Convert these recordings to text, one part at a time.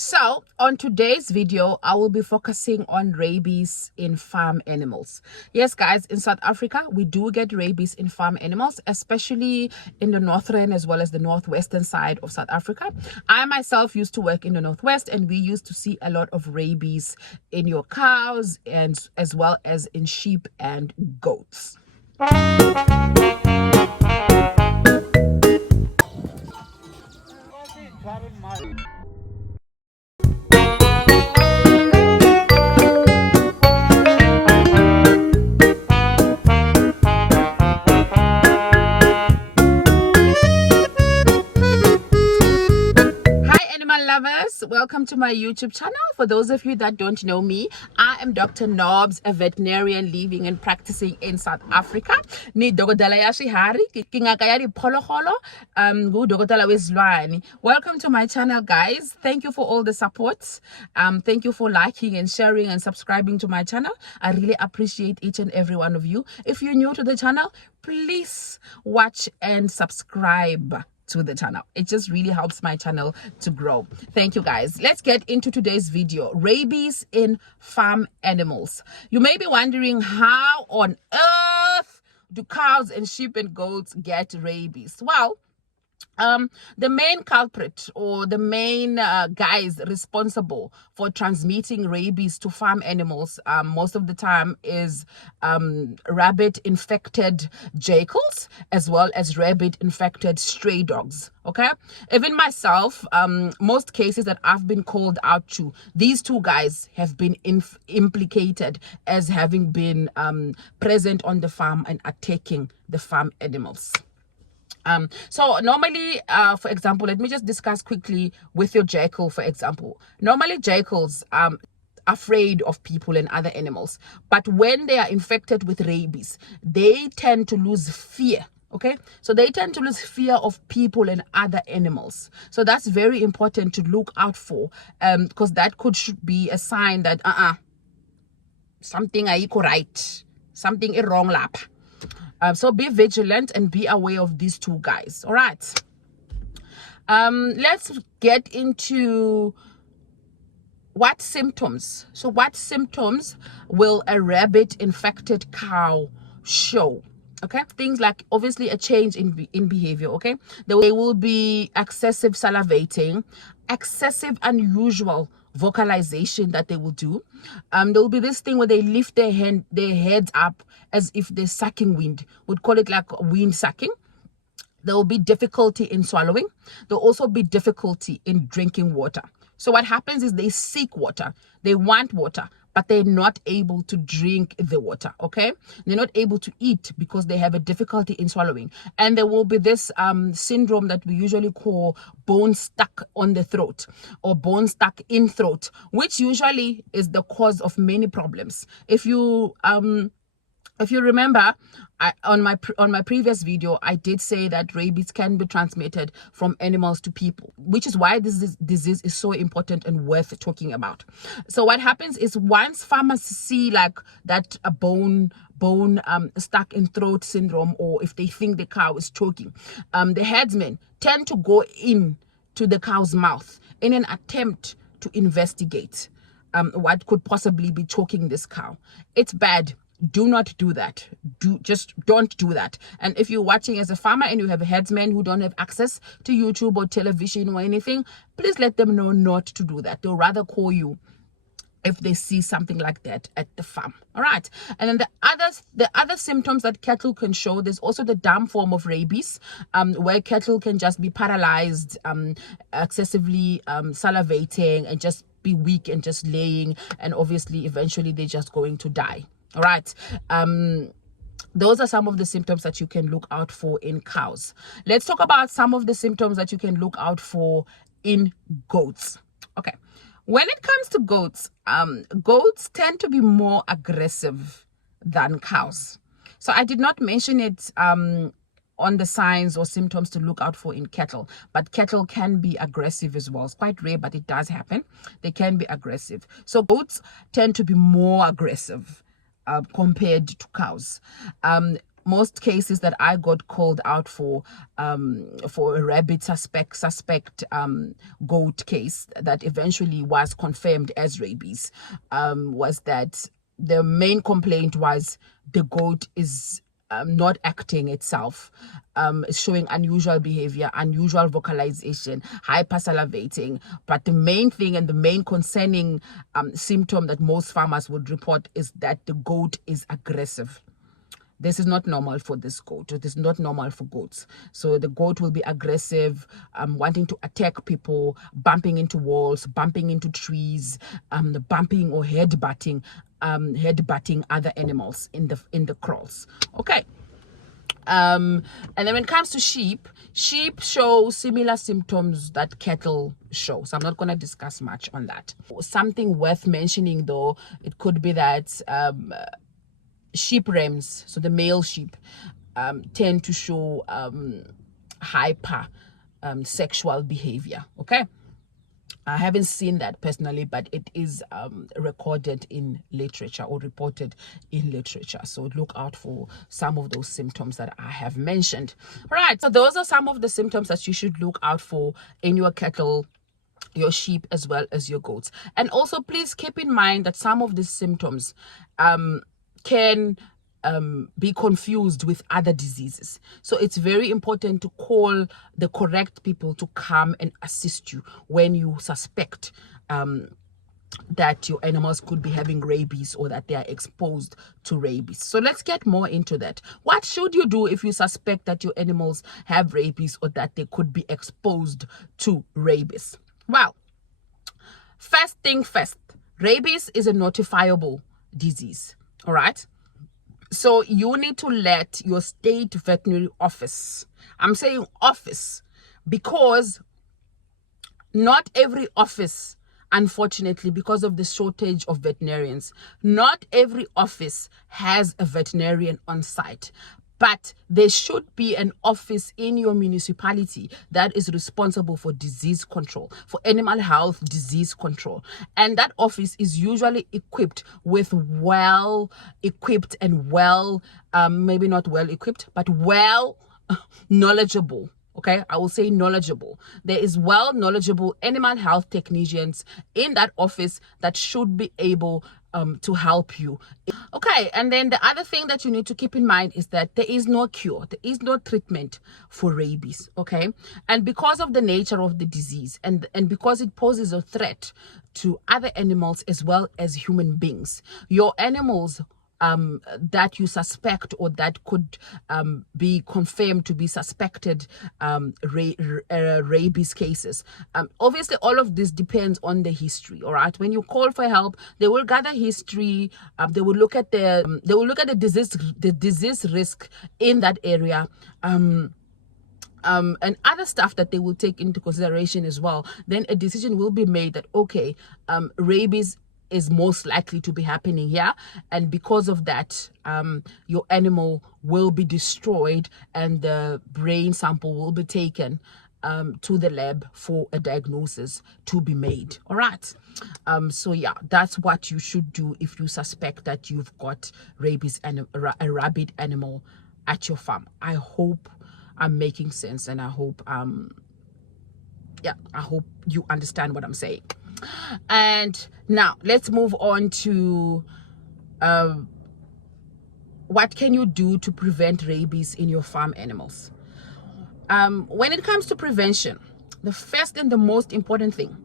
So on today's video, I will be focusing on rabies in farm animals. Yes, guys, in South Africa, we do get rabies in farm animals, especially in the northern as well as the northwestern side of South Africa. I myself used to work in the northwest, and we used to see a lot of rabies in your cows and as well as in sheep and goats. Lovers, welcome to my YouTube channel. For those of you that don't know me, I am Dr. Nobs, a veterinarian living and practicing in South Africa. Ni dokodela ya swihari, kingaka ya diphologolo, dokotela wezilwane. Welcome to my channel, guys. Thank you for all the support. Thank you for liking and sharing and subscribing to my channel. I really appreciate each and every one of you. If you're new to the channel, please watch and subscribe to the channel. It just really helps my channel to grow. Thank you, guys. Let's get into today's video. Rabies in farm animals. You may be wondering, how on earth do cows and sheep and goats get rabies? Well, the main culprit, or the main guys responsible for transmitting rabies to farm animals most of the time is rabbit infected jackals as well as rabbit infected stray dogs. Okay, even myself, most cases that I've been called out to, these two guys have been implicated as having been present on the farm and attacking the farm animals. So normally, for example, let me just discuss quickly with your jackal, for example. Normally, jackals are afraid of people and other animals. But when they are infected with rabies, they tend to lose fear. Okay, so they tend to lose fear of people and other animals. So that's very important to look out for, because that should be a sign that something ain't right, something is wrong lap. So be vigilant and be aware of these two guys. All right. Let's get into what symptoms. So what symptoms will a rabbit infected cow show? Okay, things like obviously a change in behavior. Okay, there will be excessive salivating, excessive unusual vocalization that they will do. There will be this thing where they lift their heads up as if they're sucking wind. We'd call it like wind sucking. There will be difficulty in swallowing. There'll also be difficulty in drinking water. So what happens is they seek water. They want water, but they're not able to drink the water. Okay, they're not able to eat because they have a difficulty in swallowing. And there will be this syndrome that we usually call bone stuck on the throat, or bone stuck in throat, which usually is the cause of many problems. If you remember, on my previous video, I did say that rabies can be transmitted from animals to people, which is why this disease is so important and worth talking about. So what happens is, once farmers see like that a bone stuck in throat syndrome, or if they think the cow is choking, the herdsmen tend to go in to the cow's mouth in an attempt to investigate what could possibly be choking this cow. It's bad. Do not do that. Just don't do that. And if you're watching as a farmer and you have herdsmen who don't have access to YouTube or television or anything, please let them know not to do that. They'll rather call you if they see something like that at the farm. All right. And then the other symptoms that cattle can show, there's also the dumb form of rabies, where cattle can just be paralyzed, excessively salivating, and just be weak and just laying, and obviously eventually they're just going to die. All right. Those are some of the symptoms that you can look out for in cows. Let's talk about some of the symptoms that you can look out for in goats. Okay. When it comes to goats, goats tend to be more aggressive than cows. So I did not mention it on the signs or symptoms to look out for in cattle, but cattle can be aggressive as well. It's quite rare, but it does happen. They can be aggressive. So goats tend to be more aggressive compared to cows. most cases that I got called out for a rabbit suspect goat case that eventually was confirmed as rabies, was that the main complaint was the goat is not acting itself, showing unusual behavior, unusual vocalization, hypersalivating. But the main thing and the main concerning symptom that most farmers would report is that the goat is aggressive. This is not normal for this goat. It is not normal for goats. So the goat will be aggressive, wanting to attack people, bumping into walls, bumping into trees, bumping or headbutting other animals in the kraals. Okay. And then when it comes to sheep show similar symptoms that cattle show. So I'm not going to discuss much on that. Something worth mentioning though, it could be that sheep rams, so the male sheep, tend to show hyper sexual behavior. Okay, I haven't seen that personally, but it is recorded in literature or reported in literature. So look out for some of those symptoms that I have mentioned. All right, so those are some of the symptoms that you should look out for in your cattle, your sheep, as well as your goats. And also please keep in mind that some of these symptoms can be confused with other diseases. So it's very important to call the correct people to come and assist you when you suspect that your animals could be having rabies or that they are exposed to rabies. So let's get more into that. What should you do if you suspect that your animals have rabies or that they could be exposed to rabies? Well, first thing first, rabies is a notifiable disease. All right. So you need to let your state veterinary office, I'm saying office, because not every office, unfortunately, because of the shortage of veterinarians, not every office has a veterinarian on site. But there should be an office in your municipality that is responsible for disease control, for animal health disease control. And that office is usually equipped with well-equipped and maybe not well-equipped, but knowledgeable. Okay, I will say knowledgeable. There is knowledgeable animal health technicians in that office that should be able to help you. Okay, and then the other thing that you need to keep in mind is that there is no cure, there is no treatment for rabies. Okay, and because of the nature of the disease and because it poses a threat to other animals as well as human beings, your animals that you suspect or that could be confirmed to be suspected rabies cases. Obviously, all of this depends on the history. All right, when you call for help, they will gather history. They will look at the disease risk in that area. And other stuff that they will take into consideration as well. Then a decision will be made that okay, rabies is most likely to be happening here, and because of that your animal will be destroyed and the brain sample will be taken to the lab for a diagnosis to be made. All right, so yeah, that's what you should do if you suspect that you've got rabies and a rabid animal at your farm. I hope I'm making sense, and I hope I hope you understand what I'm saying. And now let's move on to what can you do to prevent rabies in your farm animals. When it comes to prevention, the first and the most important thing,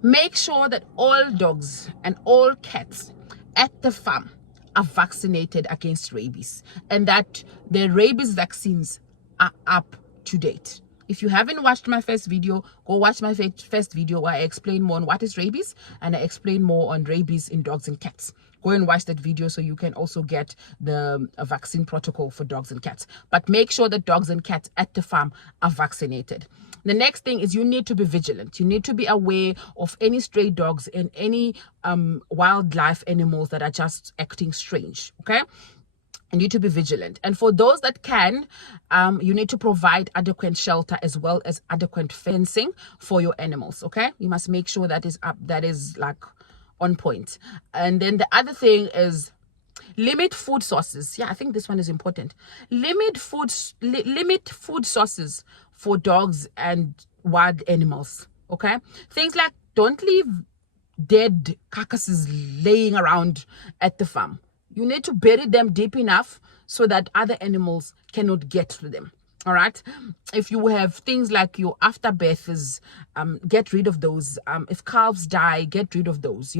make sure that all dogs and all cats at the farm are vaccinated against rabies and that the rabies vaccines are up to date. If you haven't watched my first video, go watch my first video where I explain more on what is rabies and I explain more on rabies in dogs and cats. Go and watch that video so you can also get the vaccine protocol for dogs and cats. But make sure that dogs and cats at the farm are vaccinated. The next thing is you need to be vigilant. You need to be aware of any stray dogs and any wildlife animals that are just acting strange. Okay? You need to be vigilant, and for those that can, you need to provide adequate shelter as well as adequate fencing for your animals. Okay, you must make sure that is like on point. And then the other thing is Limit food sources. Yeah, I think this one is important. Limit food sources for dogs and wild animals. Okay, things like don't leave dead carcasses laying around at the farm. You need to bury them deep enough so that other animals cannot get to them. All right, if you have things like your afterbirths, get rid of those. If calves die, get rid of those.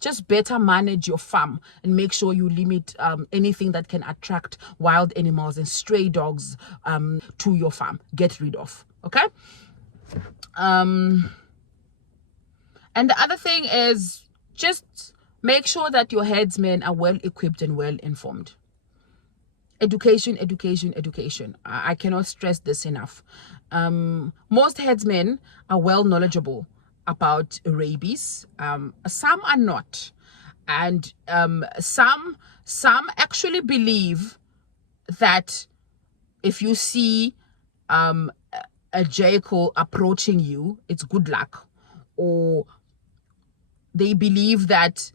Just better manage your farm and make sure you limit anything that can attract wild animals and stray dogs to your farm. Get rid of. Okay. And the other thing is just make sure that your headsmen are well equipped and well informed. Education. I cannot stress this enough. Most headsmen are well knowledgeable about rabies. Some are not. And some actually believe that if you see a jackal approaching you, it's good luck. Or they believe that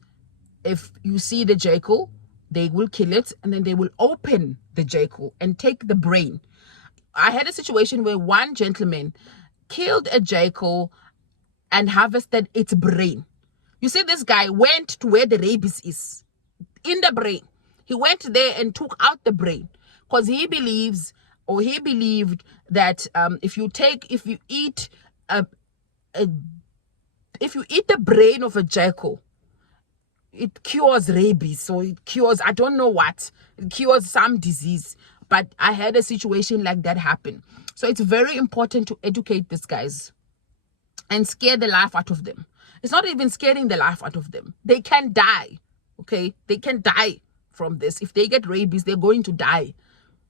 if you see the jackal, they will kill it and then they will open the jackal and take the brain. I had a situation where one gentleman killed a jackal and harvested its brain. You see, this guy went to where the rabies is, in the brain. He went there and took out the brain because he believed that if you eat the brain of a jackal, it cures rabies. So it cures, I don't know what, it cures some disease. But I had a situation like that happen. So it's very important to educate these guys and scare the life out of them. It's not even scaring the life out of them. They can die. Okay, they can die from this. If they get rabies, they're going to die.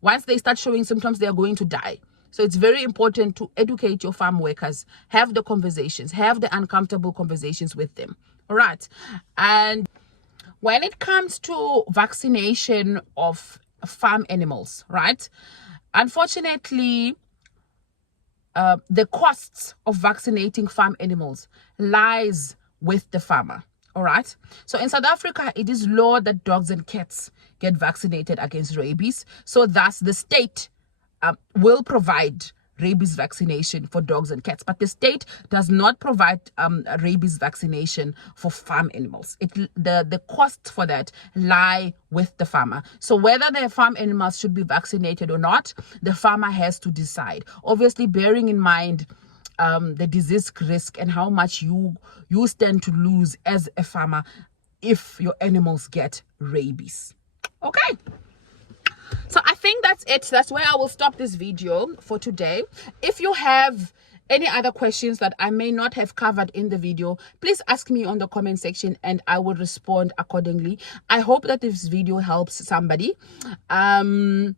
Once they start showing symptoms, they are going to die. So it's very important to educate your farm workers, have the conversations, have the uncomfortable conversations with them. All right. And when it comes to vaccination of farm animals, right? Unfortunately, the costs of vaccinating farm animals lies with the farmer. All right. So in South Africa, it is law that dogs and cats get vaccinated against rabies. So thus the state will provide rabies vaccination for dogs and cats, but the state does not provide rabies vaccination for farm animals. The costs for that lie with the farmer. So whether their farm animals should be vaccinated or not, the farmer has to decide. Obviously, bearing in mind the disease risk and how much you stand to lose as a farmer if your animals get rabies. Okay. So I think that's it. That's where I will stop this video for today. If you have any other questions that I may not have covered in the video, please ask me on the comment section and I will respond accordingly. I hope that this video helps somebody. Please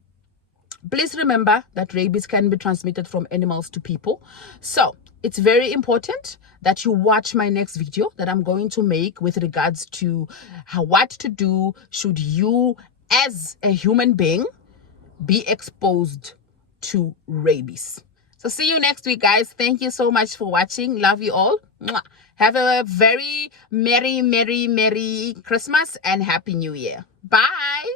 remember that rabies can be transmitted from animals to people. So it's very important that you watch my next video that I'm going to make with regards to what to do should you as a human being be exposed to rabies. So see you next week, guys. Thank you so much for watching. Love you all. Have a very merry Christmas and Happy New Year. Bye.